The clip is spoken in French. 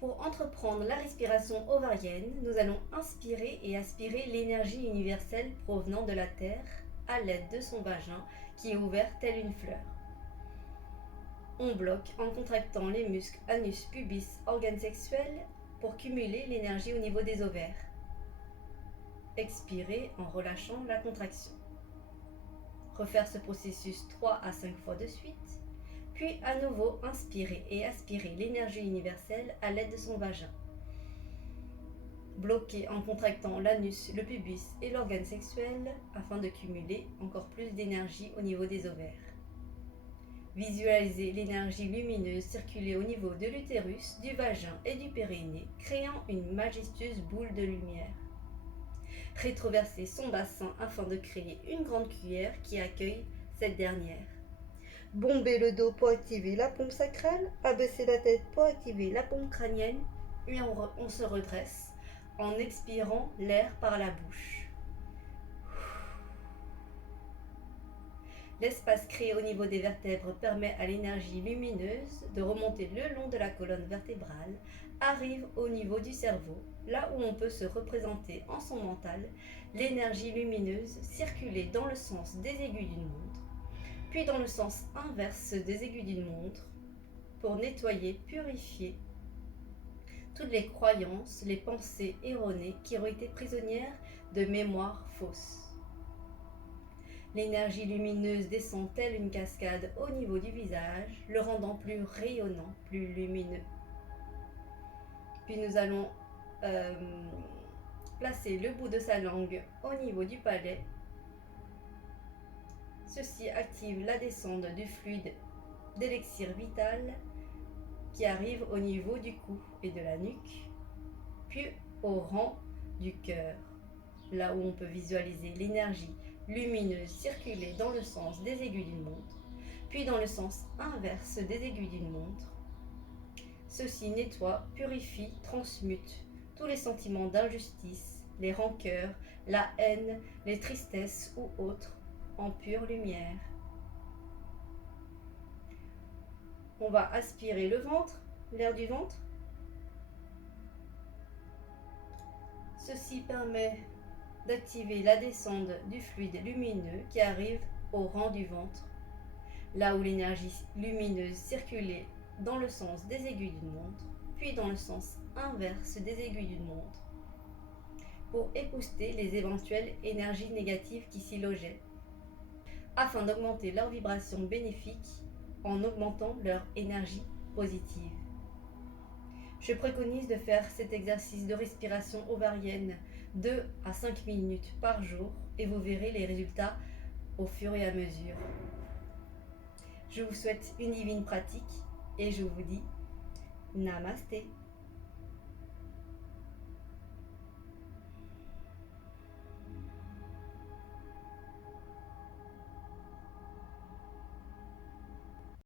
Pour entreprendre la respiration ovarienne, nous allons inspirer et aspirer l'énergie universelle provenant de la Terre à l'aide de son vagin qui est ouvert tel une fleur. On bloque en contractant les muscles anus, pubis, organes sexuels pour cumuler l'énergie au niveau des ovaires. Expirez en relâchant la contraction. Refaire ce processus 3 à 5 fois de suite. Puis à nouveau inspirer et aspirer l'énergie universelle à l'aide de son vagin. Bloquer en contractant l'anus, le pubis et l'organe sexuel afin de cumuler encore plus d'énergie au niveau des ovaires. Visualisez l'énergie lumineuse circuler au niveau de l'utérus, du vagin et du périnée, créant une majestueuse boule de lumière. Rétroversez son bassin afin de créer une grande cuillère qui accueille cette dernière. Bombez le dos pour activer la pompe sacrale, abaissez la tête pour activer la pompe crânienne et on se redresse en expirant l'air par la bouche. L'espace créé au niveau des vertèbres permet à l'énergie lumineuse de remonter le long de la colonne vertébrale, arrive au niveau du cerveau, là où on peut se représenter en son mental l'énergie lumineuse circuler dans le sens des aiguilles d'une montre, puis dans le sens inverse des aiguilles d'une montre, pour nettoyer, purifier toutes les croyances, les pensées erronées qui ont été prisonnières de mémoires fausses. L'énergie lumineuse descend telle une cascade au niveau du visage, le rendant plus rayonnant, plus lumineux. Puis nous allons placer le bout de sa langue au niveau du palais. Ceci active la descente du fluide d'élixir vital qui arrive au niveau du cou et de la nuque, puis au rang du cœur, là où on peut visualiser l'énergie lumineuse circuler dans le sens des aiguilles d'une montre, puis dans le sens inverse des aiguilles d'une montre. Ceci nettoie, purifie, transmute tous les sentiments d'injustice, les rancœurs, la haine, les tristesses ou autres en pure lumière. On va aspirer le ventre, l'air du ventre. Ceci permet d'activer la descente du fluide lumineux qui arrive au rang du ventre, là où l'énergie lumineuse circulait dans le sens des aiguilles d'une montre, puis dans le sens inverse des aiguilles d'une montre, pour épousseter les éventuelles énergies négatives qui s'y logeaient, afin d'augmenter leur vibration bénéfique en augmentant leur énergie positive. Je préconise de faire cet exercice de respiration ovarienne 2 à 5 minutes par jour et vous verrez les résultats au fur et à mesure. Je vous souhaite une divine pratique et je vous dis Namasté.